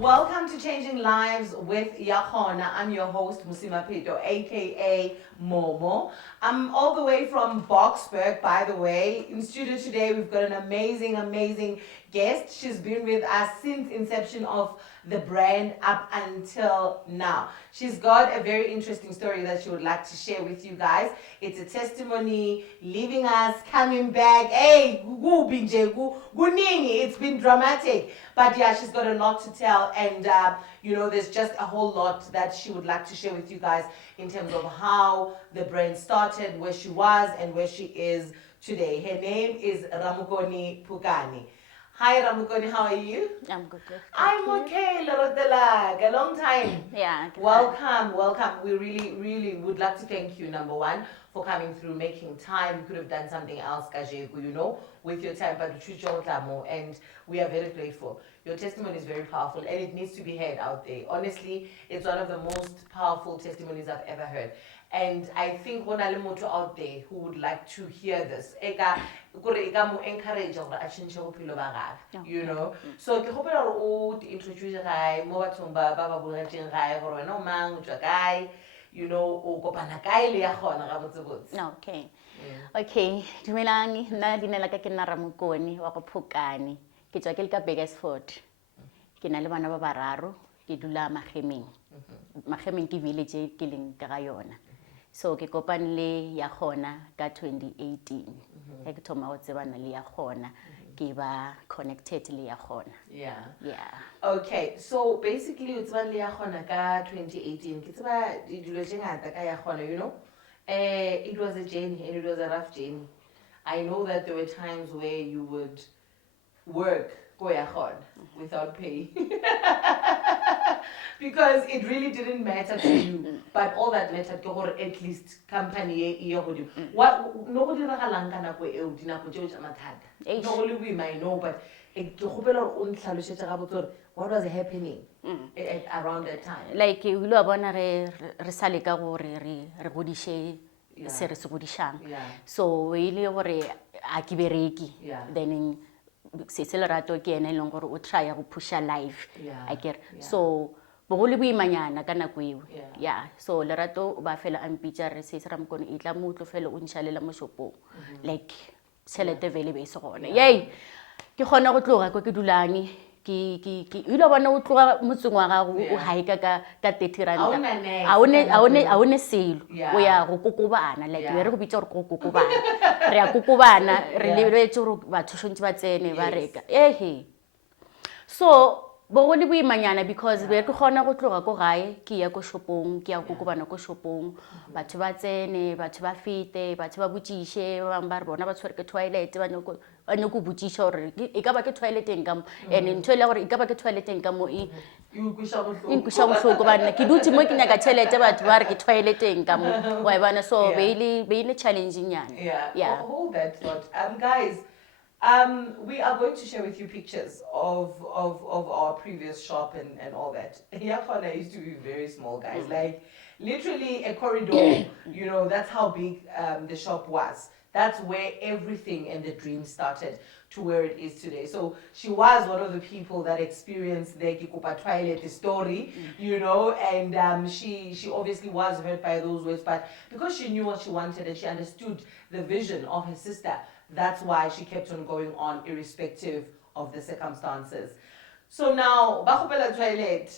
Welcome to Changing Lives with Yakgona. I'm your host, Musima Pito, aka Momo. I'm all the way from Boksburg, by the way. In studio today, we've got an amazing guest. She's been with us since inception of the brand up until now. She's got a very interesting story that she would like to share with you guys. It's a testimony, leaving us, coming back. Hey, it's been dramatic. But yeah, she's got a lot to tell, and there's just a whole lot that she would like to share with you guys in terms of how the brand started, where she was, and where she is today. Her name is Ramokone Phokane. Hi Ramokone, how are you? I'm good. I'm okay, Lorotelag. A long time. Yeah. Welcome. We really would like to thank you, number one, for coming through, making time. You could have done something else, Kajeku, with your time, but and we are very grateful. Your testimony is very powerful and it needs to be heard out there. Honestly, it's one of the most powerful testimonies I've ever heard. And I think when I moto out there who would like to hear this, encourage So ke gopela gore o te introduce gae mo bathong ba boletseng gae gore wena o mang o tswa kae, o kopana kae le Yakgona ga botsebotse. Okay. Dumelang, nna leina la ka ke nna Ramokone Phokane. Ke tswa ke le ka Beresford. Ke na le bana ba bararo, ke dula Magemeng. Magemeng ke village e ke leng ka ga yona. So ke kopane le Yakgona ka 2018. Ke thoma go tsebana le Yakgona. Ke ba connected le Yakgona. Yeah. Okay, so basically o tsebana le Yakgona ka 2018. Ke tseba dilo tse ngata ka Yakgona, it was a journey and it was a rough journey. I know that there were times where you would work go Yakgona without pay. Because it really didn't matter to you, but all that mattered to her, at least company what nobody ragalang ka nako eo dinako tseo tsa mathata. No only we might know, but what was happening around that time? Like we lo bona re sale ka gore re godishe se re se godishang. So we ile gore a ke bereki, then se le rato ke ene leng gore o try go pusha life. I get so bogole boimanyana ka nako eo. So lerato ba fela ampitsa re se Ramokone itla motlo fela o nshalela mo shopong, like tšhelete vele be se gona. Yay, ke gona go tloga go ke dulang ke ile bona o tloga motseng wa gago o haika ka 30 rand. A one selo o ya go kokobana, like be re go bitsa gore go kokobana. Re ya kokobana re lebetse gore batho shontse ba tsene ba reka. So bogole boimanyana because be ke gona go tloga go gae ke ya go shopong, ke ya go kokobana go shopong, batho ba tsene, batho ba fete, batho ba botsishe ba ba re bona ba tshwere ke toilet ba nyoko botsisha gore e ka ba ke toileteng ka mo, and ntho ile gore e ka ba ke toileteng ka mo e nkusha bohloko ba nna ke dutse mo ke nyaka tšhelete batho ba re ke toileteng ka mo wa bona. So be ile challenging yana. Hold that thought. Guys, we are going to share with you pictures of our previous shop and all that. Yakgona used to be very small, guys. Like literally a corridor. That's how big the shop was. That's where everything and the dream started to where it is today. So she was one of the people that experienced the Kikupa toilet story, and she obviously was hurt by those words, but because she knew what she wanted and she understood the vision of her sister, that's why she kept on going on irrespective of the circumstances. So now, bakopela toilet.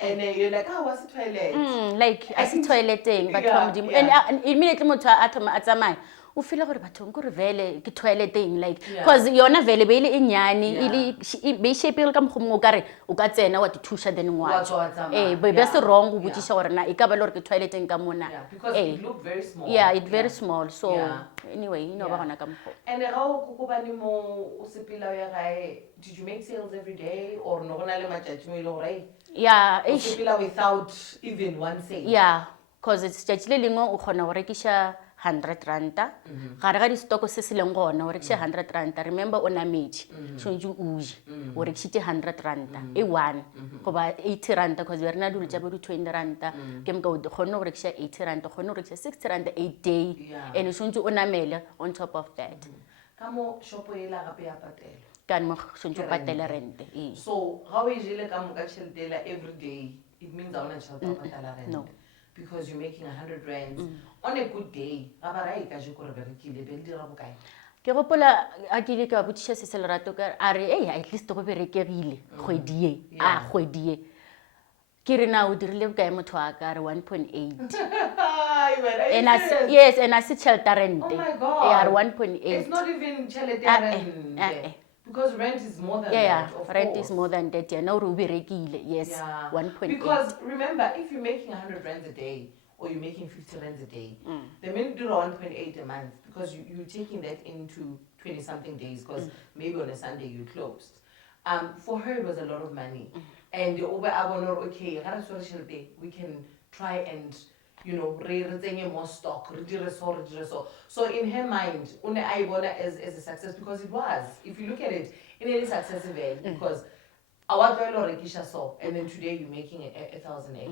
And you're like, what's the toilet? Like, I see toileting, but and immediately atama o feel gore batho go re vele ke toileting, like because yona vele be ile enyane ile be shape ka mogomong o kare o ka tsena wa thusha then ngwa be se wrong go botsisha gore na e ka ba le gore ke toileting ka mona, because it looked very small. It's very small. So anyway, ba gona ka mogho. And how kokobane mo o sepela ya gae, did you make sales every day or no gona le matšatši mo ile gore o sepela without even one sale? Because it's tšatši le lengwe o kgona go rekisha 100 ranta. Gare ga di stock se se leng gona o rekisha 100 ranta. Remember o namedi tshwantse o uje o rekishite 100 ranta e one go ba 80 ranta because we rena dilo tša bo 20 ranta ke mka o kgona go rekisha 80 ranta, kgona go rekisha 60 ranta a day, and tshwantse o namele on top of that. Ka mo shopo e la gape ya patela kan mo shontsho patela rent. So how is it like every day? It means I want to patela rent. No. Because you're making 100 rands on a good day. Ke gopola a ke ile ka botšiša se lerato ka a re at least go berekegile kgwedi ye kgwedi ye ke re na o dirile bokae motho wa ka a re 1.8 yes and I see tšhelete rente a re 1.8 it's not even tšhelete rente because rent is more than that of rent course. is more than that yena o re o berekile yes 1.8 because remember if you're making 100 rands a day or you're making 50 rands a day, the minute you do 1.8 a month, because you're taking that into 20-something days, because maybe on a Sunday you closed. For her, it was a lot of money. And okay, we can try and, more stock, so in her mind, I as a success, because it was. If you look at it, in any success event, because and then today you're making 1,008.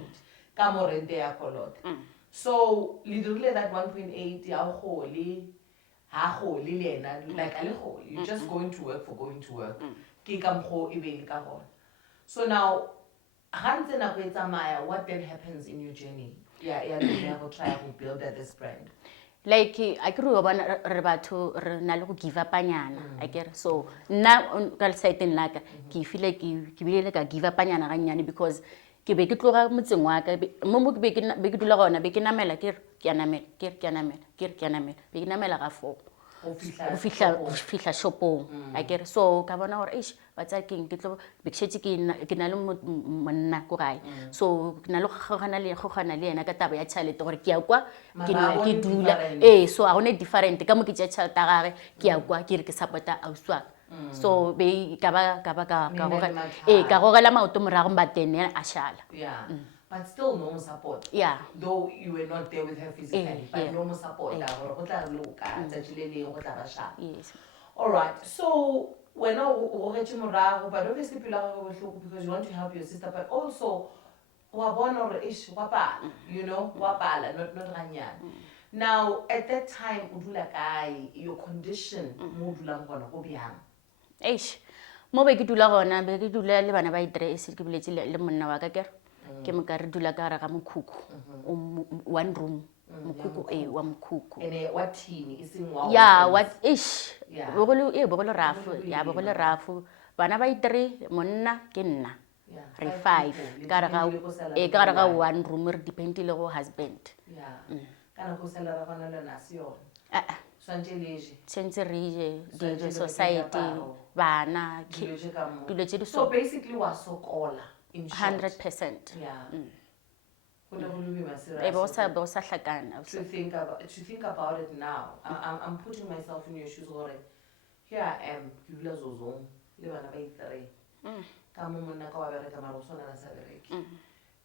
So literally that 1.8 like you're just going to work for going to work. So now what then happens in your journey? Try to build this brand. Like I grew up re batho re na le go give up anyana I get so nna ka side nna ka ke feel ke bile ka give up anyana ga nyane because ke be ke tloga motseng wa ka mo be ke dula gona be ke namela ke namela ga 4 go fihla shopong I get so ka bona gore eish ba tsa keng ke tlo be ke ke na le monna ko gae so ke na le gogana le ena ka taba ya tšhelete gore ke ya kwa ke dula so a gone different ka mo ke tšea tšhelete gage ke ya kwa ke re ke supporta auswa so be ka gogela maoto morago batene a šala but still no support. Yeah. Though you were not there with her physically, but no support. Yes. All right. So when but obviously because you want to help your sister, but also you know, not ranyan. Now at that time, your condition eish mo be ke dula gona be ke dula le bana ba itrese ke boletse le monna wa ka ke mo ka re dula ka ga mokhukhu one room mokhukhu wa mokhukhu ene what team ising wa what ish bogolo rafu bana ba itre monna ke nna re 5 ka ga one room re dependile go husband kana go selara gona le nation sentse re je society bana dilo tse di so basically wa sokola in 100%. To think about it now, I'm putting myself in your shoes. Here I am,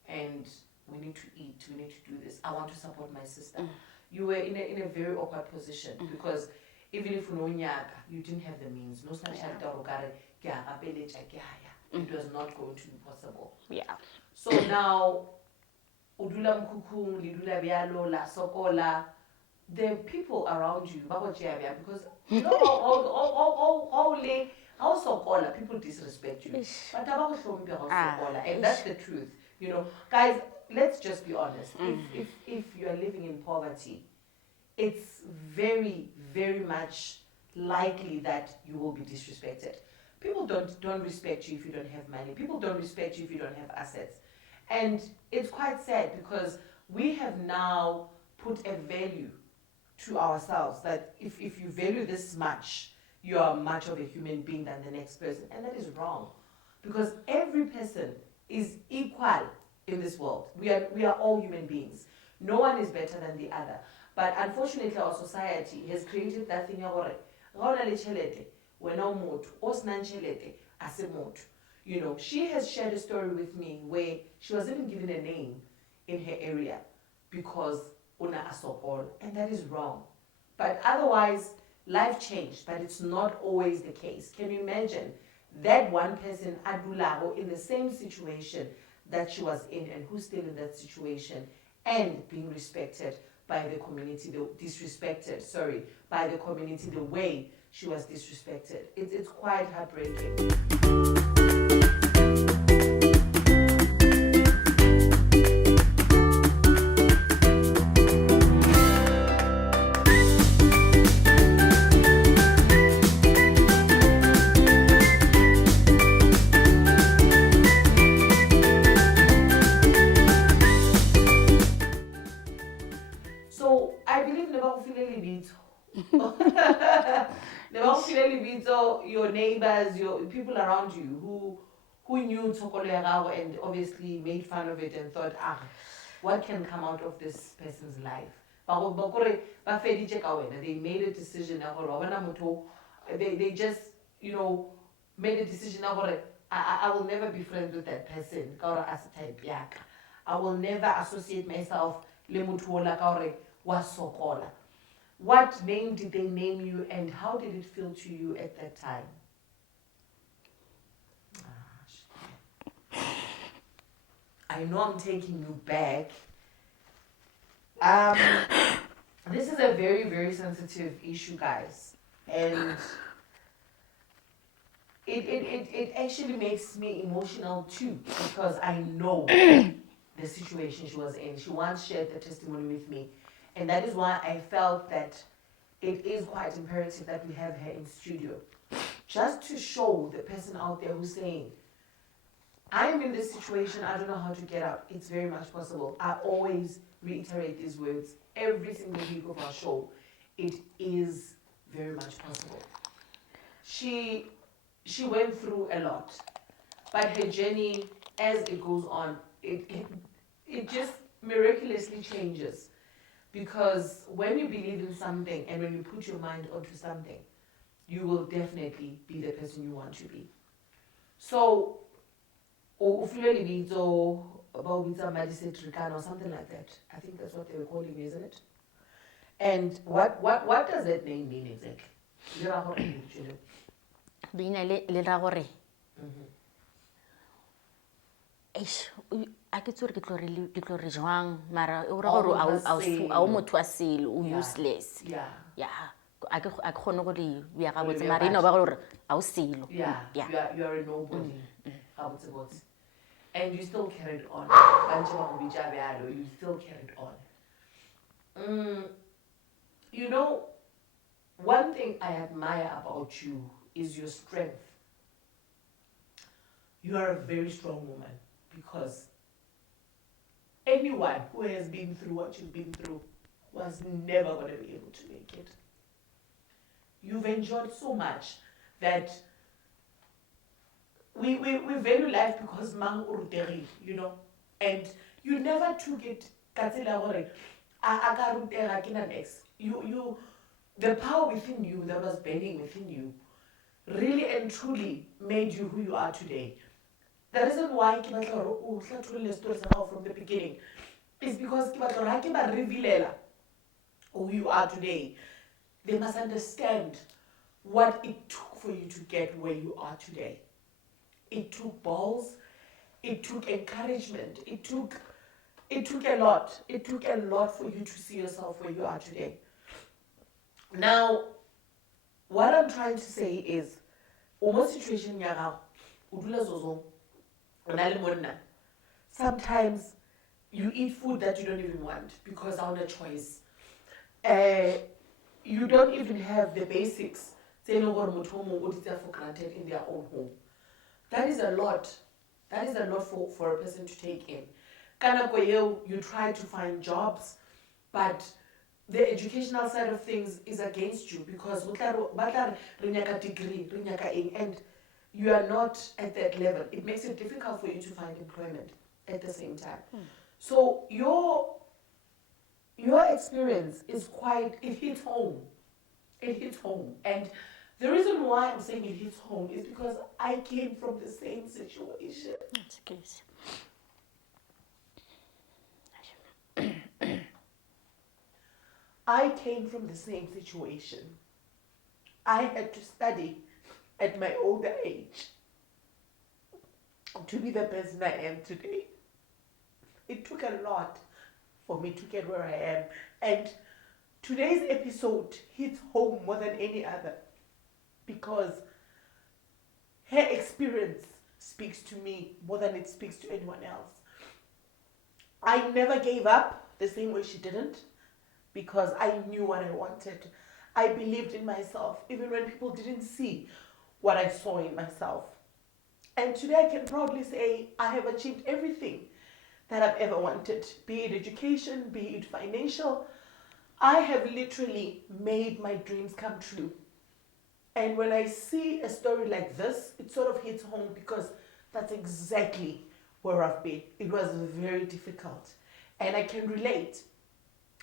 and we need to eat, we need to do this. I want to support my sister. You were in a very awkward position because even if you didn't have the means, no it was not going to be possible. So now, udula mkukung, lidula bialo, la sokola, the people around you, because you know how sokola, people disrespect you. But and that's the truth. You know, guys, let's just be honest. If you are living in poverty, it's very, very much likely that you will be disrespected. People don't respect you if you don't have money. People don't respect you if you don't have assets. And it's quite sad because we have now put a value to ourselves that if you value this much, you are much of a human being than the next person. And that is wrong. Because every person is equal in this world. We are all human beings. No one is better than the other. But unfortunately, our society has created that thing you know, she has shared a story with me where she was even given a name in her area because una asokol, and that is wrong. But otherwise, life changed, but it's not always the case. Can you imagine that one person adulago in the same situation that she was in and who's still in that situation and being respected by the community, disrespected, by the community the way she was disrespected. It's quite heartbreaking. So I believe your neighbors, your people around you who knew Tsokolo ya gago and obviously made fun of it and thought, what can come out of this person's life? They made a decision. They just, made a decision. I will never be friends with that person. I will never associate myself was Sokola. What name did they name you and how did it feel to you at that time? I know I'm taking you back. This is a very, very sensitive issue, guys. And it actually makes me emotional too, because I know the situation she was in. She once shared the testimony with me. And that is why I felt that it is quite imperative that we have her in studio. Just to show the person out there who's saying, I am in this situation, I don't know how to get out. It's very much possible. I always reiterate these words every single week of our show. It is very much possible. She went through a lot. But her journey, as it goes on, it just miraculously changes. Because when you believe in something and when you put your mind onto something, you will definitely be the person you want to be. So, or somebody said or something like that. I think that's what they were calling me, isn't it? And what does that name mean exactly? a ke tsore ke tlo re jwang mara o ra gore a o motho a selo o useless ya a ke kgone go le ya ga botse mara eno ba gore a o selo you are a nobody. And you still carried on. You still carried on. One thing I admire about you is your strength. You are a very strong woman, because anyone who has been through what you've been through was never going to be able to make it. You've enjoyed so much that we value life because mang uruteri, and you never took it you the power within you that was burning within you really and truly made you who you are today. The reason why from the beginning is because who you are today. They must understand what it took for you to get where you are today. It took balls, it took encouragement, it took a lot. It took a lot for you to see yourself where you are today. Now, what I'm trying to say is, almost situation sometimes you eat food that you don't even want because of a choice. You don't even have the basics for granted in their own home. That is a lot. That is a lot for a person to take in. You try to find jobs, but the educational side of things is against you because degree, and you are not at that level. It makes it difficult for you to find employment at the same time. So your experience is it hits home. It hits home. And the reason why I'm saying it hits home is because I came from the same situation. That's good. I came from the same situation. I had to study at my older age to be the person I am today. It took a lot for me to get where I am. And today's episode hits home more than any other because her experience speaks to me more than it speaks to anyone else. I never gave up the same way she didn't, because I knew what I wanted. I believed in myself, even when people didn't see what I saw in myself. And today I can proudly say I have achieved everything that I've ever wanted, be it education, be it financial. I have literally made my dreams come true. And when I see a story like this, it sort of hits home, because that's exactly where I've been. It was very difficult. And I can relate.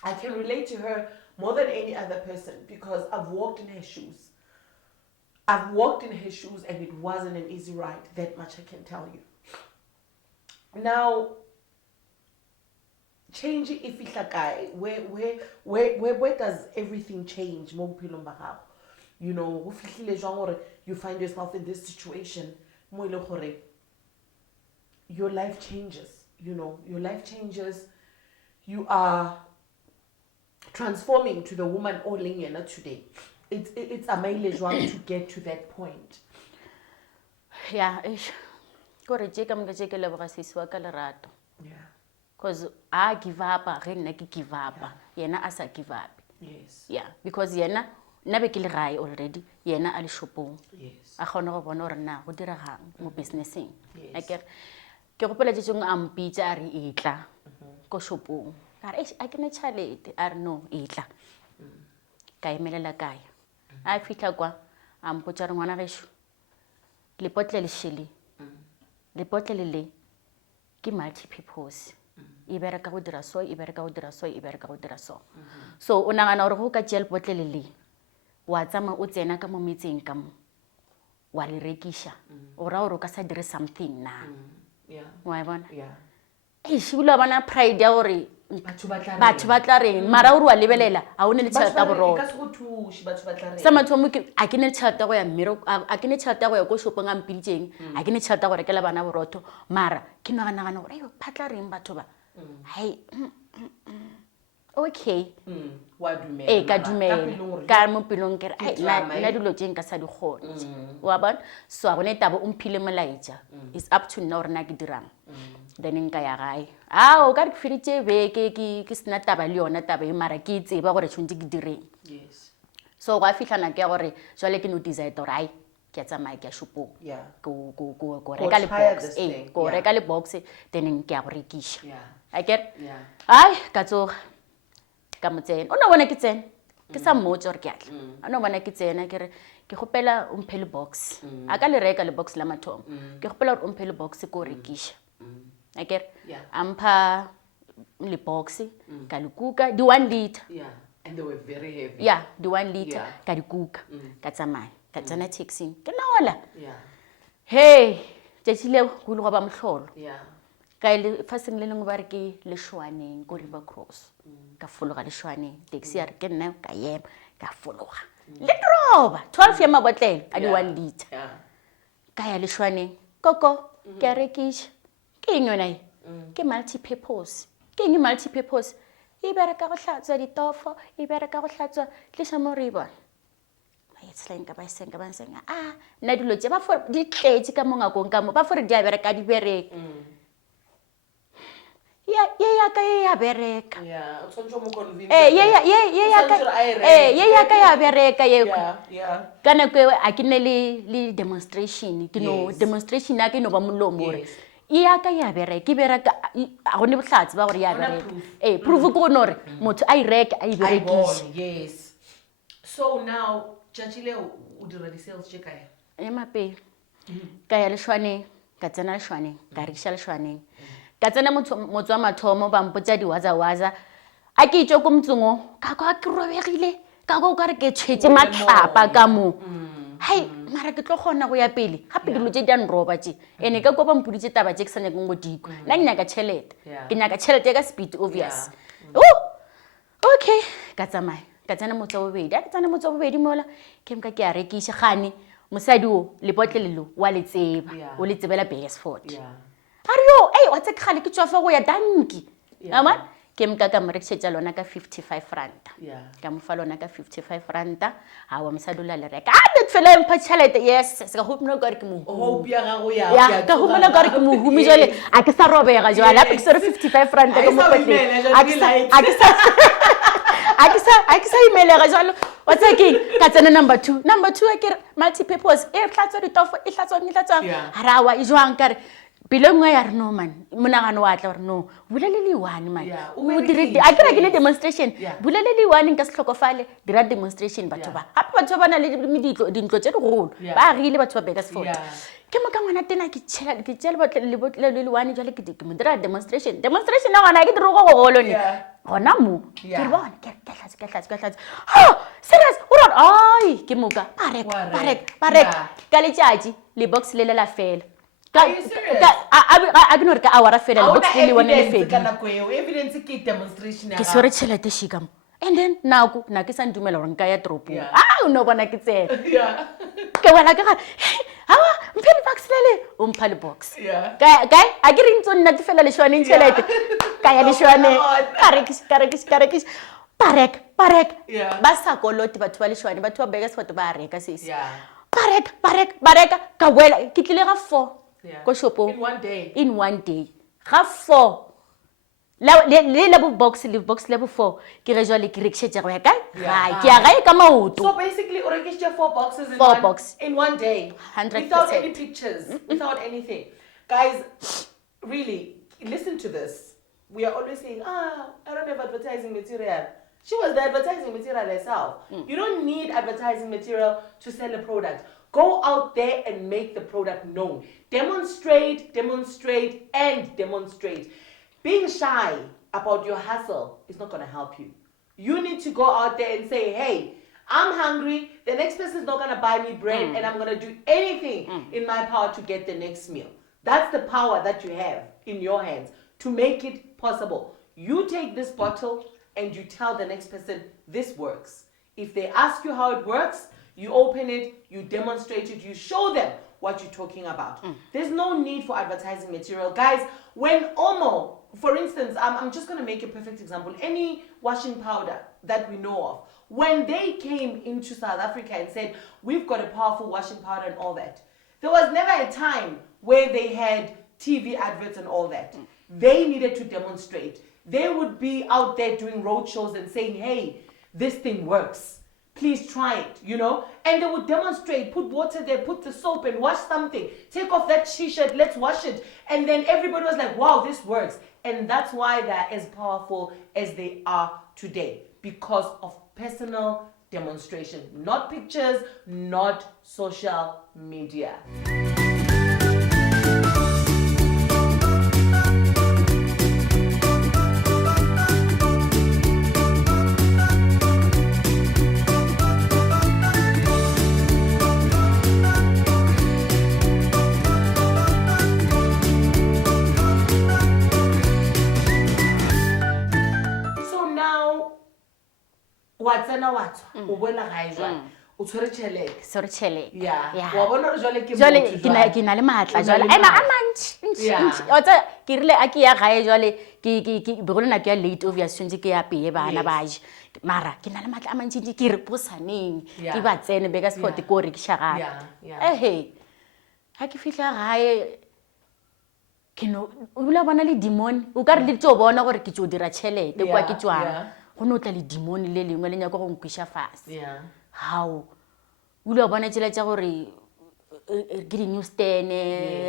I can relate to her more than any other person, because I've walked in her shoes. I've walked in her shoes, and it wasn't an easy ride. That much I can tell you. Now, change if it's like where does everything change? You know, you find yourself in this situation, your life changes. You know, your life changes. You are transforming to the woman Olingena today. It's amazing to get to that point. Yeah, kore je ka mga je ke leboga sisiwa ka lerato. Yeah. Because I give up, I never give up. Yena asa give up. Yes. Yeah, because yena na be ke le gae already. Yena a le shopong. Yes. A khona go bona gore na go diragang mo businessing. Yes. Ke gopela tšeng a mpitsa a re etla ko shopong. Ka re a ke ne tšhalete a re no etla. Ka emelela kae. A fitla kwa a mpotsa re ngwana gesho. Lepotle le shele. Lepotle le ke multi purpose. I bereka go dira so, I bereka go dira so, I bereka go dira so. So o nagana gore go ka tšea lepotle le wa tsama o tsena ka mo metseng ka mo wa le rekisha o ra gore o ka sa dire something na. Yeah. Wa bona? Yeah. She bula bana pride ya gore batho ba tla reng mara o re wa lebelela a o ne le tšhelete go rota. Sa mathomo ke a ke ne tšhelete go ya mmero a ke ne tšhelete go ya ko shopong a mpiditseng a ke ne tšhelete go rekela bana borotho mara ke nagana gore ayo phatla reng batho ba hai okay wa dumela ka dumela ka mo pelong ke re ai nna dilo tšeng ka sa di kgone wa bona so a gone taba o mphile molaetša it's up to now rena ke dirang then nka ya gae o ka re ke feditše beke ke sena taba le yona taba e mara ke tseba gore tshwanetse ke direng. Yes. So go a fitlhana ke ya gore jwale ke no decide gore ai ke a tsamaya ke ya shopong go reka le box go reka le box then ke ya go rekiša a kere ai ka tsoga ka mo tsena o no bona ke tsena ke sa mmotse gore ke atla o no bona ke tsena ke re ke gopela o mphe le box a ka le reka le box la mathomo ke gopela gore o mphe le box ko rekiša a kere a mpha le box ka le kuka di 1 liter. And they were very heavy. Yeah, the 1 liter ka di kuka ka tsamaya ka tsena taxing ke nola hey tšatši leo go le go ba mohlolo ka ile faseng le lengwe ba re ke lešwaneng ko River Cross ka fologa lešwaneng taxi ya re ke nna ka ema ka fologa le droba 12 ya mabotlelo a di 1 liter ka ya lešwaneng koko ke a rekiša ke eng yona ke multi purpose ke eng multi purpose e bereka go hlatswa ditofo e bereka go hlatswa tliša mo re bona it's like ka ba senga nna dilo tše ba for di tletše ka mo ngakong ka mo ba for di a bereka di bereka ya ka ya bereka o tshwanetse mo convince ya ka ya bereka ye ka nako eo a ke ne le demonstration ke no demonstration ya ke no ba molomo re ya ka ya bereka ke bereka a go ne bohlatse ba gore ya bereka proof ko no re motho a ireka a iberekisha. Yes. So now jajile o dira di sales che kae mape ka ya lešwaneng ka tsena lešwaneng ka rekisha lešwaneng ka tsena motswa mathomo ba mpotsa di waza a ke itse ko motsengo ka kwa ke robegile ka go ka re ke tshwetse matlapa ka mo hai mara ke tlo gona go ya pele gape dilo tse di a nroba tse ene ka kwa ba mpoditse taba tse ke sa nyakeng go dikwa nna ke nyaka tšhelete ke nyaka tšhelete ka speed obvious okay ka tsamaya ka tsena motsa bobedi a ke tsena motsa bobedi mola ke mka ke a rekiša gane mosadi o lepotlelelo wa le tseba o le tsebela Beresford a re yo wa tse kgale ke tswafa go ya danki ama ke mka ka mo rekishetša lona ka 55 ranta Yeah. ka mo fa lona ka 55 ranta a wa mosadi o la le reka net fela empha tšhelete yes se ka gopina ka re ke mo Hope ya gago ya. ya ka gopina ka re ke mo humi jwale a ke sa robega jwale ape ke sere 55 ranta ka mo kotleng a ke sa imelega jwalo wa tsa keng ka tsena number 2 a ke multi-purpose e hlatswa ditofo e hlatswang harawa e jwang ka re pele nngwe ya re no man monagano wa tla gore no bulele le one man a ke re ke le demonstration bulele le one nka se tlhokofale dira demonstration batho ba gape batho ba na le dintlo tse digolo ba agile batho ba Bakersford ke mo ka ngwana tena ke tšela le one jwale ke mo dira demonstration ya ngwana ke diro go golone gona mo ke re bona ke tlatse serious o re ai ke moka parek ka letšatši le box le la fela Are you serious? a ke no re ka awara fela le box le le one le fedi evidence ke demonstration ya ke sore tšhelete shikamo and then na ke sa ndumela gore nka ya toropong o no bona ke tsena ke wela ke gare awa mphe le box lele o mpha le box kae a ke re ntse nna te fela lešwaneng tšhelete ka ya lešwaneng ka rekiša parek ba sa koloti batho ba lešwane batho ba Bakersford ba reka sese parek ka wela ke tlile ga 4 ko shopong in one day ga 4 le box le 4 ke re jwale ke rekishetša go ya kae ke ya gae ka maoto So basically o rekishetša 4 boxes in one day 100%. without any pictures without anything. Guys, really listen to this. We are always saying I don't have advertising material. She was the advertising material herself. You don't need advertising material to sell a product. Go out there and make the product known. Demonstrate. Being shy about your hustle is not going to help you. You need to go out there and say, hey, I'm hungry. The next person is not going to buy me bread and I'm going to do anything in my power to get the next meal. That's the power that you have in your hands to make it possible. You take this bottle and you tell the next person, this works. If they ask you how it works, you open it, you demonstrate it, you show them what you're talking about. There's no need for advertising material. Guys, when Omo, for instance, I'm just going to make a perfect example. Any washing powder that we know of, when they came into South Africa and said, we've got a powerful washing powder and all that, there was never a time where they had TV adverts and all that. They needed to demonstrate. They would be out there doing road shows and saying, hey, this thing works. Please try it, and they would demonstrate, put water there, put the soap and wash something, take off that t-shirt, let's wash it. And then everybody was like, wow, this works. And that's why they're as powerful as they are today, because of personal demonstration, not pictures, not social media. O bona gae jwale o tshwere tšhelete wa bona re jwale ke jwale ke na le maatla jwale ena a mantši o tsa ke rile a ke ya gae jwale ke begole nako ya late obvious tshwantse ke apeye bana ba je mara ke na le maatla a mantšintši ke re posaneng ke ba tsene Bakersford ke o rekiša gape ga ke fitlha gae o bula bona le dimoni o ka re le tšeo bona gore ke tšeo dira tšhelete kwa ke tswang go no tla le dimoni le lengwe le nyako go nkwiša fase hao o ile bona tsela tša gore ke di-newsstand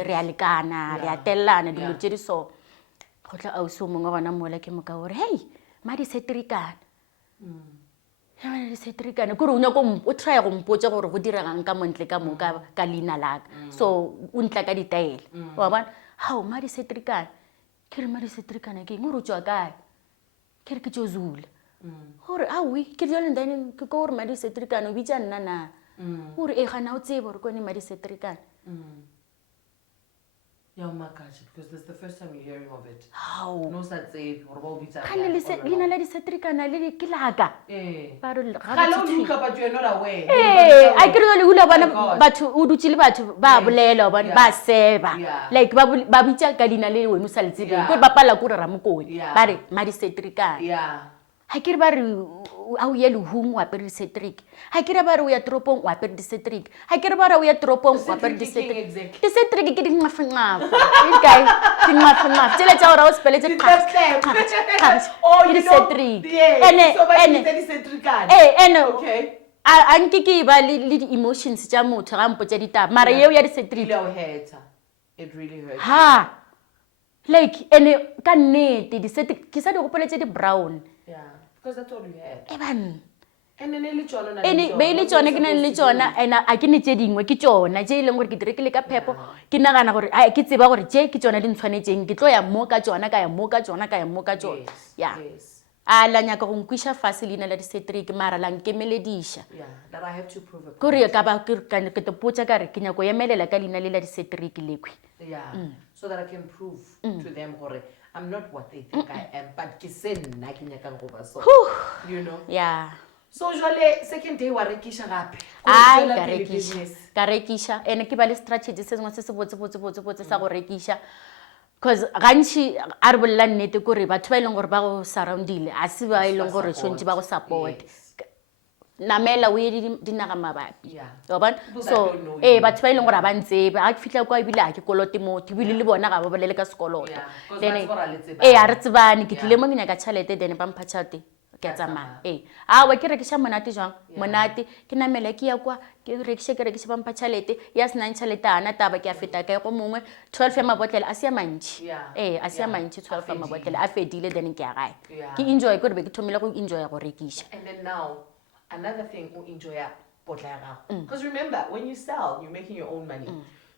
re a lekana re a telelana dilo tše di so go tla ausi o mongwe gona mola ke moka gore hei madisetrikana kore o nyako o try go mpotsa gore go diregang ka montle ka moka ka leina laka so o ntla ka ditaele wa bona hao madisetrikana ke re madisetrikana ke eng o re tswa kae ke re ke tšo zula gore awi ke jale ndane ke ko gore madisetrikana o bitša nna na gore e gana o tsebe gore kone madisetrikana Yeah, my gosh, because this is the first time you're hearing of it. How? No such say, or Kane lena la di-setrikana le ke laka. Ba re ga Hello, Luca, but you're not aware. I ke re le hula Oh my bona God. batho o dutse le batho ba bolela bona Yeah. ba seba. Yeah. Like ba bitsa ka dina le wena o sa le tsebeng. Yeah. Ko ba pala ko re Ramokone. Yeah. Ba re ma di-setrikana. Yeah. Ha ke re ba re a o ya lehung o apere di-setrik. Ha ke re ba re o ya toropong o apere di-setrik. Ha ke re ba re o ya toropong o apere di-setrik. Exactly. Di-setrik ke dingafengaf. Okay, dingafengaf. Tsela tsa hore o speletse Oh, you know. di-setrik. Yeah. So, but you said di-setrikana. Okay. A nke ke ba le di-emotions tja motho ga mpotsa ditaba mara yeo ya di-setrik It really hurts. ha like ene ka nnete di-setrik ke sa di gopoletse di-brown. Yeah, because that's all you had. Eban And then be le tsone ke nang le tsona and a ke ne tse dingwe ke tsona tse e leng gore ke direkile ka phepo ke nagana gore a ke tseba gore tse ke tsona di ntshwanetseng ke tlo ya mo ka tsona ka ya mo ka tsona ka ya mo ka tsona. Yeah. A la nyaka go nkwisha fase leina la di-setrik mara la nkemeledisha. Yeah, that I have to prove it. Kore ka ba ke te potsa ka re ke nyako emelela ka leina le la di-setrik lekwe. Yeah, so that I can prove to them gore I'm not what they think I am, but ke se nna ke nyaka go ba so. You know? Yeah. So jwale second day wa rekisha gape. Ai ka rekisha ene ke ba le strategy se sengwe se se botse sa go rekisha. Because gantši a re bolela nnete kore batho ba e leng gore ba go surroundile a se ba e leng gore tshwanetse ba go support namela o ye dinaga mabapi wa bona so batho ba e leng gore a ba ntsebe ga ke fitlha kwa ebile a ke kolote motho ebile le bona ga ba bolele ka sekoloto then a re tsebane ke tlile mo ke nyaka tšhelete then ba mpha tšhelete ke a tsamaya awa ke rekiša monate jwang monate ke namela ke ya kwa ke rekiše ba mpha tšhelete ya senang tšhelete ana taba ke a feta kae go mongwe 12 ya mabotlele a se ya mantši a se ya mantši 12 ya mabotlele a fedile then ke ya gae ke enjoy kore be ke thomile go enjoya go rekiša. And then now another thing o enjoy potla ya gago because remember when you sell you're making your own money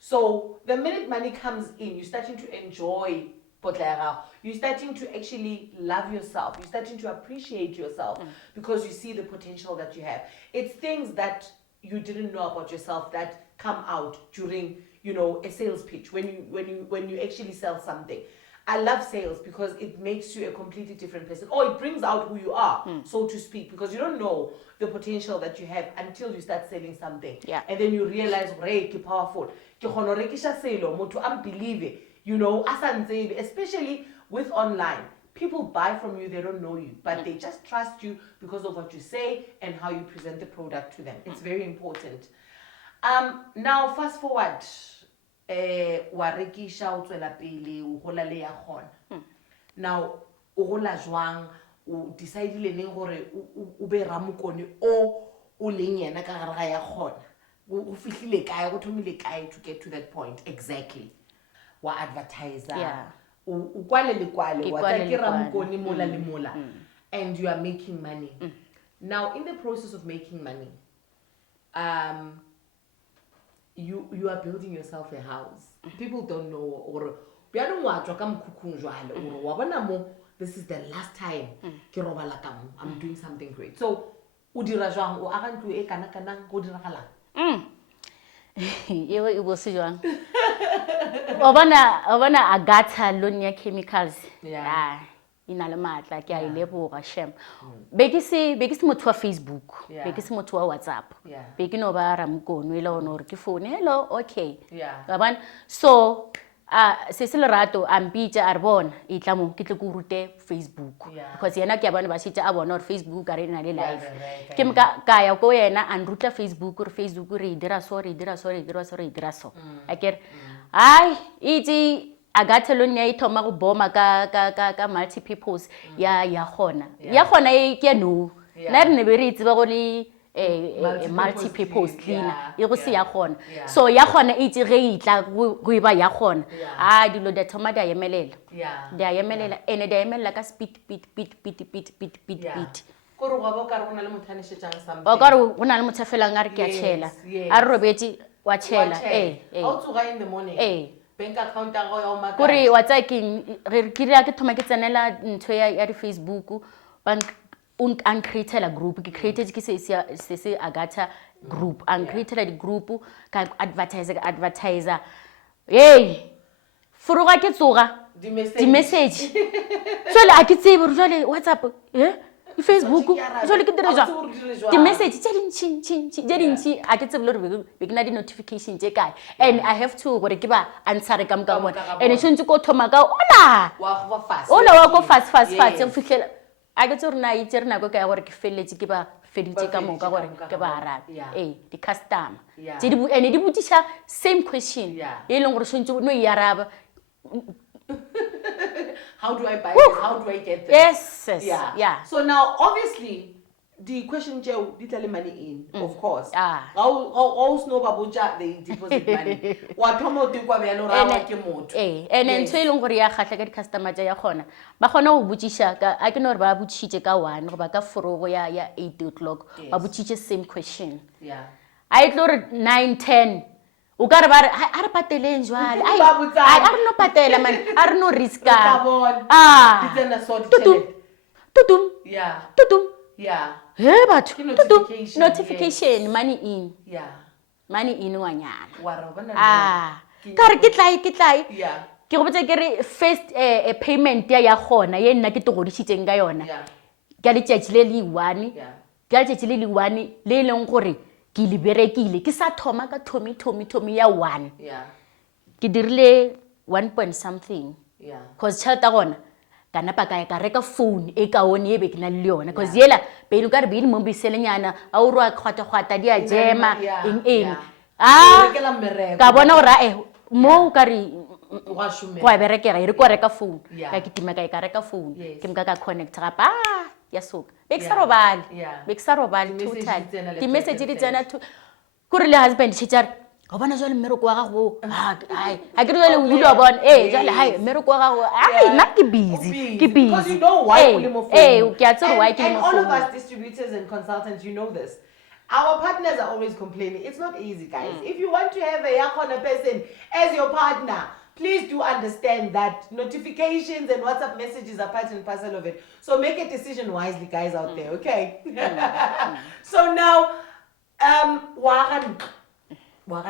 so the minute money comes in you're starting to enjoy potla ya gago. You're starting to actually love yourself. You're starting to appreciate yourself because you see the potential that you have. It's things that you didn't know about yourself that come out during, you know, a sales pitch when you actually sell something. I love sales because it makes you a completely different person. Or it brings out who you are, so to speak, because you don't know the potential that you have until you start selling something. Yeah. And then you realize, hey, ke powerful. Ke kgona ho rekisha selo, motho a mbelieve, you know, especially with online. People buy from you, they don't know you, but they just trust you because of what you say and how you present the product to them. It's very important. Now, fast forward. Wa rekisha o tswela pele o gola le Yakgona. Now o gola jwang o decide le neng gore o be Ramokone o leng yena ka gare ga Yakgona o fihlile kae go thomile kae to get to that point exactly wa advertiser o kwale le kwale wa tla ke Ramokone mola le mola and you are making money. Now in the process of making money you are building yourself a house. People don't know or this is the last time I'm doing something great. So udira jwang o aga ntlo e kana kana go diragalang e bo se jwang o bona agatha lonia chemicals ina le matla ke a ile boga shem be ke se motho wa Facebook be ke se motho wa WhatsApp be ke no ba Ramokone ile ona hore ke phone hello okay ba bona so se le rato ampitsa a re bona e tla mo ke tle go rute Facebook because yena ke a bona ba shitse a bona hore Facebook a re na le live ke ka ya go yena an ruta Facebook re Facebook re dira so akere ai itse Agathelon ya ithoma go boma ka multi purpose ya Yakgona e ke no na re ne be re itse ba go le multi purpose cleaner e go se Yakgona so Yakgona itse ge itla go iba Yakgona dilo da thoma da yemelela ene da yemelela ka speed kore go ba ka re bona le motho a nešetšang something o ka re go na le motho felang a re ke a tšhela a re robetse wa tšhela o tsoga in the morning bank account ya go ya o maka kore wa tsa ke re ke thoma ke tsenela ntho ya di Facebook an createla group ke created ke se Agatha group an createla di group ka advertiser foroga ke tsoga di-message jale a ke tsebe gore jale whatsapp Facebook jale ke dire jang di-message tse dintšhi a ke tsebe le gore be ke na di-notification tse kae and I have to gore ke ba answere ka moka bona and e tshwanetse ko thoma ka ola wa ko fast go fitlhela a ke tse gore na itse re nako ka ya gore ke feleletse ke ba feditse ka moka gore ke ba arabe di-customer and di botiša same question e leng gore tshwanetse no e araba how do I buy this? How do I get this? Yes. Yeah. So now, obviously, the question did tell money in, of course. How snow babuja they deposit money. What tomo tu kwa velo rawa ke moto. And then so ilong gore ya khatla ka di customer ja ya khona. Ba khona go botsisha ka a ke no re ba botsitse ka 1 go ba ka forogo ya 8 o'clock. Ba botsitse same question. Yeah. I tlo re 9 10. O ka re ba re pateleng jwale a re no patela man a re no riska tutum he batho notification money in ngwanyana ka re ke tlai ke go botsa ke re first payment ya gona ye nna ke togodisitseng ka yona ka letšatši le le 1 le leng gore ke liberekile ke sa thoma ka thomi ya 1 ke dirile 1 point something cause tšhelete gona ka napa ka reka phone e kaone e be ke na le yona cause yela pele ka re be mo biselenyana a o rwa kgwata di a jema eng ka bona gore mo ka re kwa berekera e re kwa reka phone ka ke tima ka reka phone ke mka ka connect gapa ya soka be ke sa robale total di-message di tsena kore le husband tšhetšare go bona jale mmereko wa gago a ke re jale o bule wa bona jale mmereko wa gago nna ke busy because you know why ke a tsere why ke le mo phone. And all of us distributors and consultants, you know this. Our partners are always complaining. It's not easy, guys. If you want to have a Yakgona person as your partner, please do understand that notifications and WhatsApp messages are part and parcel of it. So make a decision wisely, guys out there, okay? So now, Warantlu. How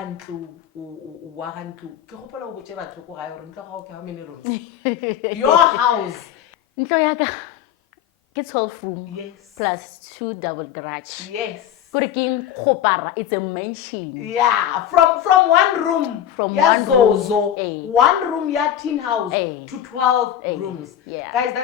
many rooms? Your house. Ntlo ya ka ke 12 room Yes. plus 2 double garage. Yes. It's a mansion. Yeah, from one room. From one room. One room, yeah, teen house to 12 rooms. Yeah. Guys,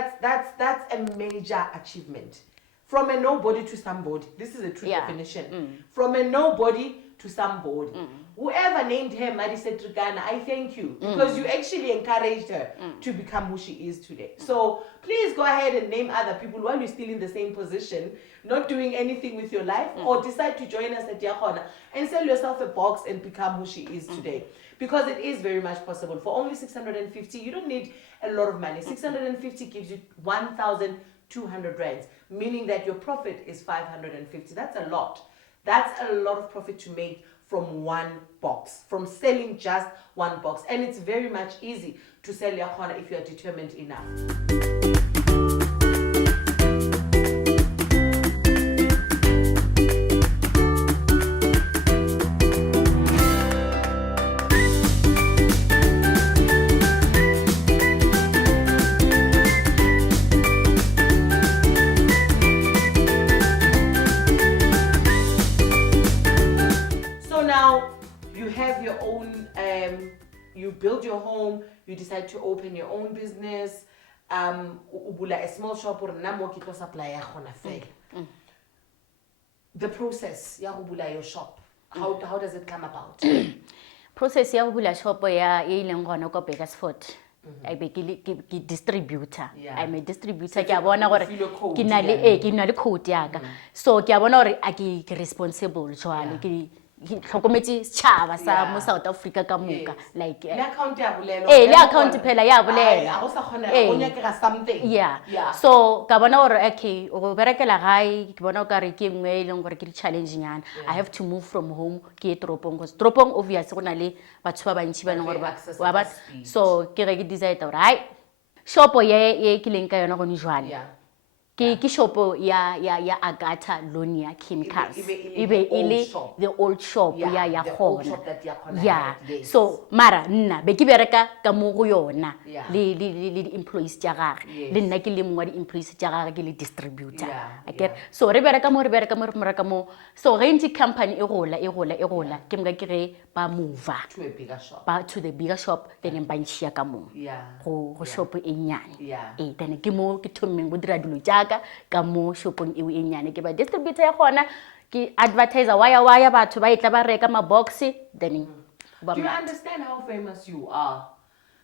that's a major achievement. From a nobody to somebody. This is a true definition. From a nobody to somebody. Whoever named her Madise Trigana, I thank you because you actually encouraged her to become who she is today. So please go ahead and name other people while you're still in the same position, not doing anything with your life, or decide to join us at Yakgona and sell yourself a box and become who she is today. Because it is very much possible. For only 650, you don't need a lot of money. 650 gives you 1,200 rands, meaning that your profit is 550. That's a lot. That's a lot of profit to make from one box, from selling just one box. And it's very much easy to sell Yakgona if you are determined enough. You build your home, you decide to open your own business, a small shop or a supply. The process, your shop, how does it come about? Process ya bula shop ya ileng gona ko Bakersford. I be ke distributor. I'm a distributor. Ke a bona gore ke na le code ya ka. So ke a bona gore a ke responsible jwale ke tlhokometse tšhaba sa mo South Africa ka moka like le account ya bolelo le account phela ya bolela go sa khona go nyakega something so ka bona gore okay o berekela gae ke bona o ka re ke engwe e leng gore ke di challenge nyana I have to move from home ke ye toropong because toropong obviously go na le batho ba bantši ba leng gore ba so ke re ke decide gore hai shopo ye ke leng ka yona go ni jwale ke ke shopo ya Agatha Lonia Chemicals Ibe ile shop. the old shop ya the old Yakgona. shop that Yakgona Yeah. had, yes. So mara nna be ke bereka ka mo go yona Yeah. le di employees tja gagwe Yes. le nna ke le mongwe di employees tja gagwe ke le distributor. Yeah, Okay. yeah. So re bereka mo so ge ntse company e gola ke mga ke ge ba move To a bigger shop. ba to the bigger shop then ba ntšhia ka mo Yeah. go shop e nyane. Yeah. Then ke mo ke thommeng go dira dilo jaaka ka mo shopong eo e nyane ke ba distributor ya gona ke advertiser waya batho ba itla ba reka ma box then Do you understand how famous you are?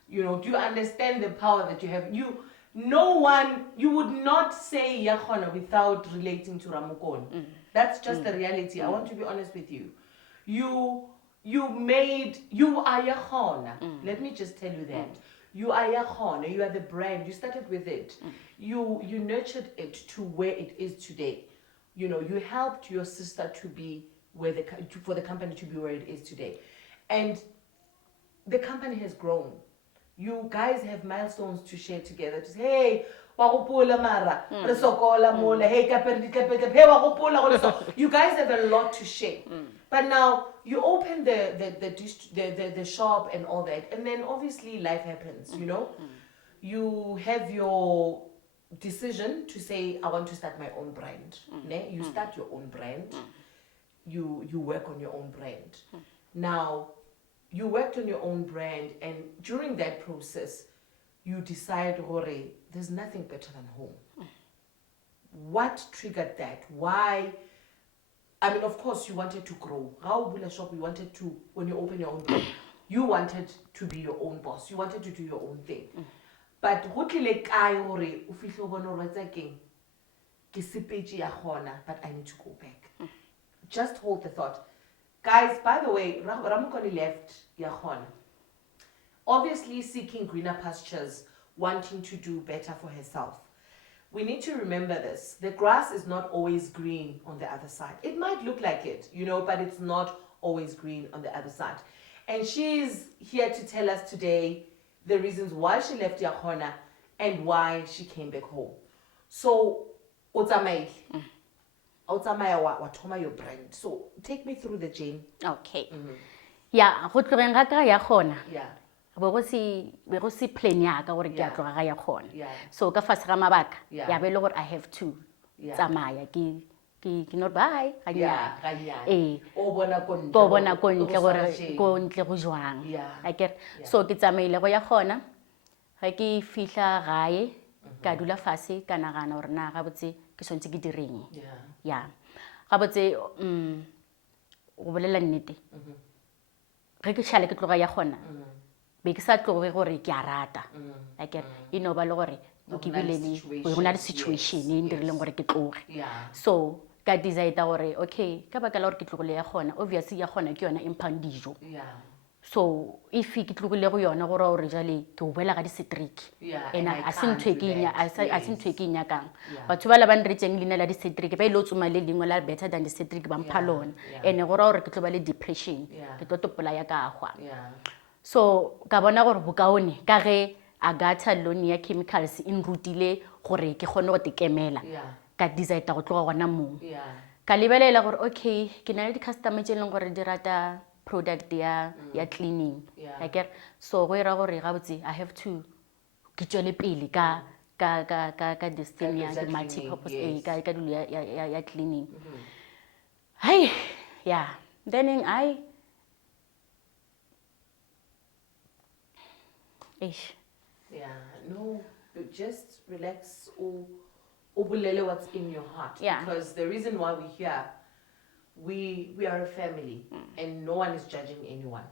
You know, do you understand the power that you have? You would not say Yakgona without relating to Ramokone. That's just the reality. I want to be honest with you. You are Yakgona. Let me just tell you that. You are Yakgona. You are the brand. You started with it. You nurtured it to where it is today. You know, you helped your sister to be for the company to be where it is today. And the company has grown. You guys have milestones to share together. To say, hey, wagopola mara, re sokola mola, hey, hey, wagopola. You guys have a lot to share. But now you open the shop and all that, and then obviously life happens. You know, you have your decision to say, I want to start my own brand. You start your own brand. You work on your own brand. Now, you worked on your own brand, and during that process, you decide, Hore, there's nothing better than home. What triggered that? Why? I mean, of course, you wanted to grow. How Bula Shop, you wanted to, when you open your own brand, you wanted to be your own boss. You wanted to do your own thing. But but I need to go back. Just hold the thought. Guys, by the way, Ramokone left Yakgona. Obviously seeking greener pastures, wanting to do better for herself. We need to remember this. The grass is not always green on the other side. It might look like it, you know, but it's not always green on the other side. And she's here to tell us today the reasons why she left Yakgona and why she came back home. So, Otamail. Otsamaya wa thoma your brand. So take me through the journey. Okay. Yeah, go tlogeng ga ka Yakgona. Yeah. Be go se plan ya ka gore ke a tloga ga Yakgona. Yeah. So ka fase ga mabaka Yeah. ya be le gore I have to tsamaya ke not bye ga Yeah, nyane. O bona ko ntle. Bo bona ko ntle gore ko ntle go jwang. Yeah. I get. So ke tsamaile go Yakgona. Ga ke fihla gae ka dula fase ka nagana gore na ga botse ke sontse ke direng. Yeah. Ga botse go bolela nnete. Ge ke tšhale ke tloga Yakgona. Be ke sa tloge gore ke a rata. I get. You know ba le gore ke bile go na le situation e ndirileng gore ke tloge. So ka decide gore okay ka baka la gore ke tlogile Yakgona obviously Yakgona ke yona impang dijo. So if ke tlogile go yona gore re jale ke o bela ga di streak and a se ntwe ke nyakang batho ba la ban retseng lena la di streak ba ile o tsoma le lengwe la better than the streak ba mphalona and gore ke tloba le depression ke totopola ya ka agwa. So ka bona gore bokaone ka ge Agatha Lonia Chemicals in rutile gore ke gone go tekemela ka decide go tloga gona mo ka lebelela gore okay ke na le di customer tse leng gore di rata product ya cleaning. I get. So go ira gore ga botse I have to ke tswele pele ka this thing ya multi-purpose ka dilo ya cleaning. Hey, yeah. Then no, just relax or what's in your heart. Because the reason why we're here, we are a family and no one is judging anyone.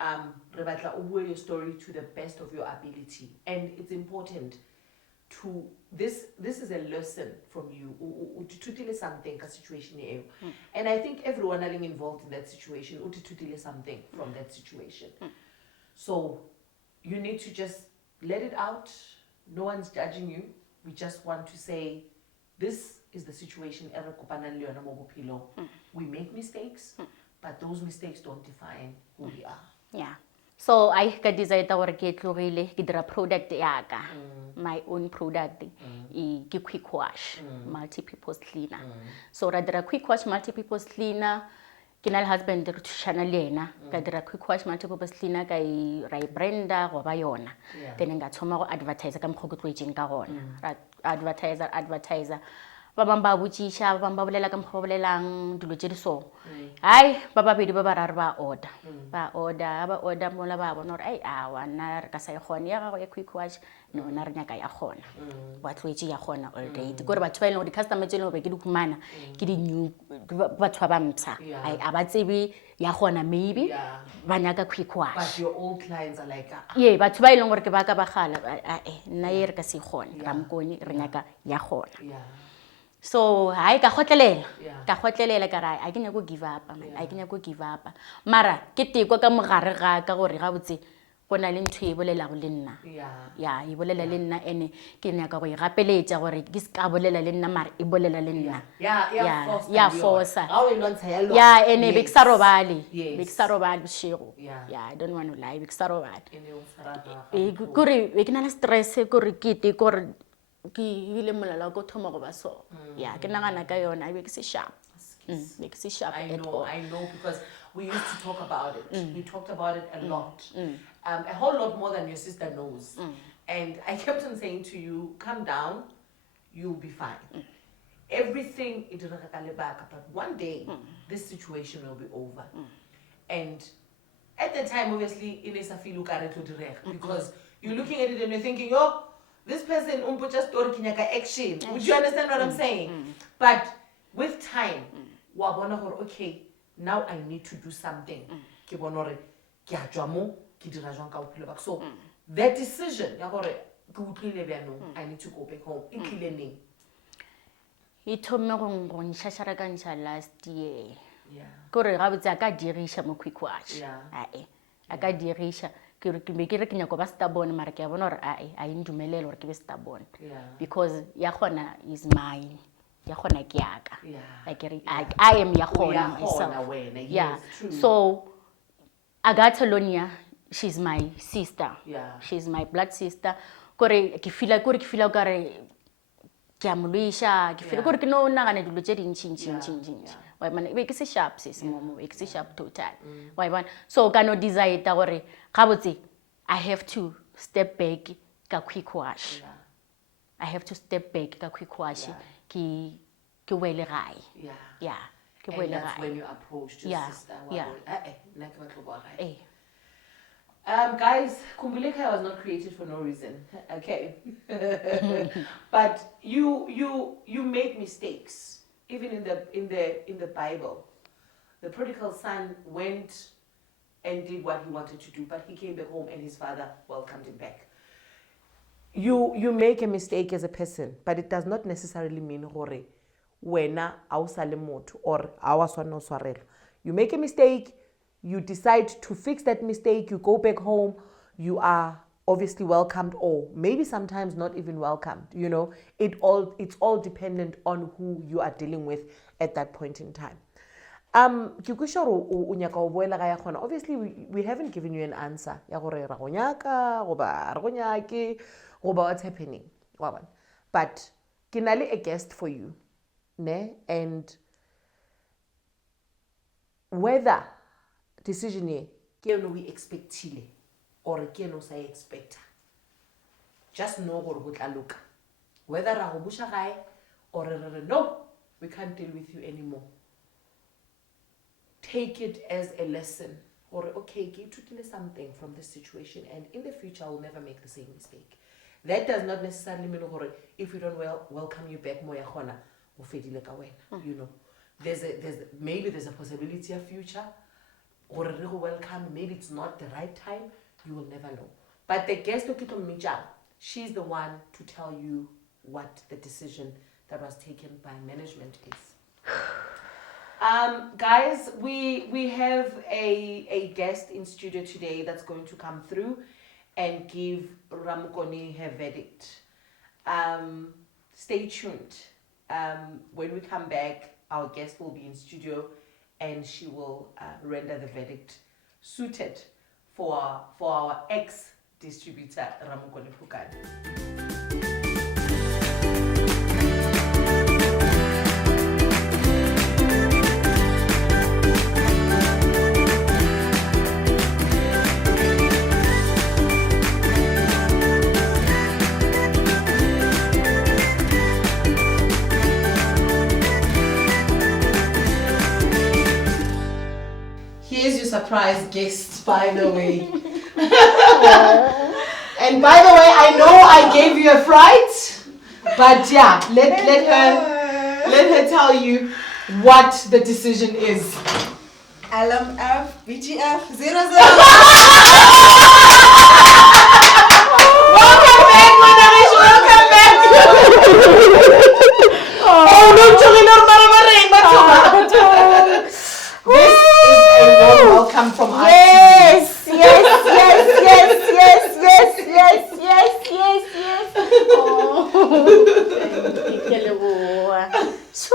Rebatla uwe your story to the best of your ability, and it's important to this is a lesson from you to something a situation and I think everyone involved in that situation to something from that situation. So you need to just let it out. No one's judging you. We just want to say this is the situation. We make mistakes, but those mistakes don't define who we are. Yeah. So I ka decide gore ke tlogile ke dira product ya ka. my own product ke quick wash multi-purpose cleaner so ra dira quick wash multi-purpose cleaner ke na le husband re thushana le yena ka dira quick wash multi-purpose cleaner ka ra branda go ba yona then nga thoma go advertise ka mkhoko tlwetseng ka gona ra advertiser ba bang ba botšiša ba bang ba bolela ka mokgwa ba bolelang dilo tše di so hai ba babedi ba bararo ba order mola ba bona gore ai awa nna re ka sa e kgone ya gago ya quick wash nona re nyaka ya kgona ba tlwetse ya kgona already gore batho ba e leng gore di-customer tse e leng gore ke di humana ke di-new batho ba mtsha a ba tsebe ya kgona maybe ba nyaka quick wash. But your old clients are like yeah batho ba e leng gore ke ba ka ba gala nna ye re ka se e kgone Ramokone re nyaka ya kgona so hai ka khotlelela ka ra a ke nyako give up a ke nyako give up mara ke teko ka mogare ga ka gore ga botse go na le ntho e bolela go le nna e bolela le nna ene ke nyaka go e gapeletša gore ke ska bolela le nna mara e bolela le nna ya forsa ene be ke sa robale bošego I don't want to lie be ke sa robale kore be ke na le stress kore ke te kore ke ile molala go thoma go ba so ke nagana ka yona be ke se sharp I know because we used to talk about it we talked about it a lot a whole lot more than your sister knows and I kept on saying to you calm down you'll be fine everything but one day this situation will be over and at the time obviously because you're looking at it and you're thinking yo this person just story kinyaka action. Would you understand what I'm saying? But with time, okay, now I need to do something. So that decision, I need to go back home. It told me last year. Kore ga botse ka dirisha mo quick wash. A ka dirisha. Ke re ke nyako ba stubborn mara ke a bona gore a indumelele gore ke be stubborn because ya khona is mine ya khona ke yaka like I am ya khona myself so Agatalonia she's my sister she's my blood sister kore ke feel kare ke a moluisha ke feel kore ke no nagana dilo tše dintšhi why man be ke se sharp sis momo be ke se sharp total why man so ka no desire ta gore ga botse I have to step back ka quick wash I have to step back ka quick wash ke wele gae ke wele gae that's when you approached your sister guys Kumbuleka was not created for no reason okay but you make mistakes even in the Bible the prodigal son went and did what he wanted to do, but he came back home and his father welcomed him back. You make a mistake as a person, but it does not necessarily mean gore wena ausale motho or awaswana swarelo. You make a mistake, you decide to fix that mistake, you go back home, you are obviously welcomed or maybe sometimes not even welcomed. It's all dependent on who you are dealing with at that point in time. Obviously we haven't given you an answer what's happening but kinali a guest for you and whether decision we expect or sa expect just know whether or no we can't deal with you anymore. Take it as a lesson or okay, get something from this situation and in the future I will never make the same mistake. That does not necessarily mean if we don't welcome you back maybe there's a possibility of future or welcome, maybe it's not the right time, you will never know. But the guest she's the one to tell you what the decision that was taken by management is. Guys, we have a guest in studio today that's going to come through and give Ramokone her verdict. Stay tuned. When we come back, our guest will be in studio and she will render the verdict suited for our ex-distributor, Ramokone Phokane. surprise guest, by the way. And by the way, I know I gave you a fright, but yeah, let her tell you what the decision is. LMF, BGF, 00. Welcome back, Manarish, welcome back. Oh, no, this is a warm welcome from us. Yes.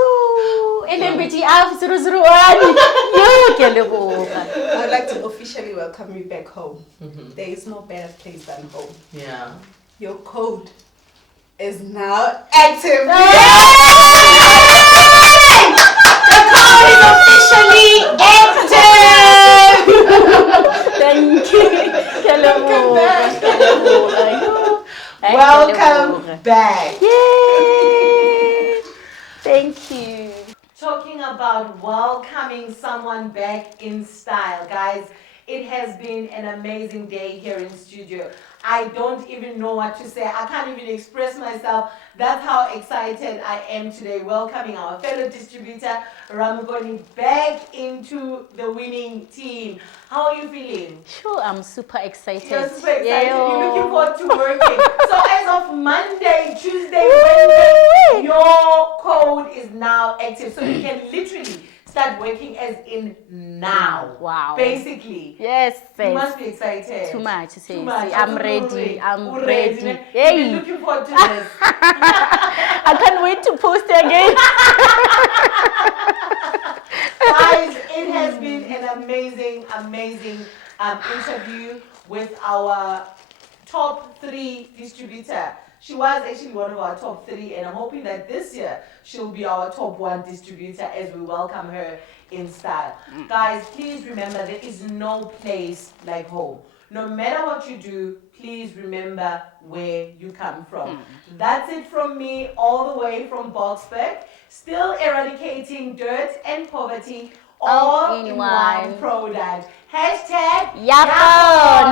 Oh, and then BGF 001. I'd like to officially welcome you back home. There is no better place than home. Yeah. Your code is now active. The code is officially active. Thank you. Welcome back. Yay! Thank you. Talking about welcoming someone back in style, guys. It has been an amazing day here in studio. I don't even know what to say. I can't even express myself. That's how excited I am today, welcoming our fellow distributor, Ramokone, back into the winning team. How are you feeling? Sure, I'm super excited. You're super excited. Yeah. You're looking forward to working. So as of Monday, Tuesday, Wednesday, your code is now active. So you can literally start working as in now. Wow. Basically. Yes, You must be excited. Too much. Too much. I'm ready. I'm You're ready. Hey. Looking forward to this. I can't wait to post again. Guys, it has been an amazing interview with our top 3 distributor. She was actually one of our top 3, and I'm hoping that this year she'll be our top 1 distributor as we welcome her in style. Guys, please remember there is no place like home. No matter what you do, please remember where you come from. That's it from me, all the way from Boksburg. Still eradicating dirt and poverty all in one product. # Yakgona.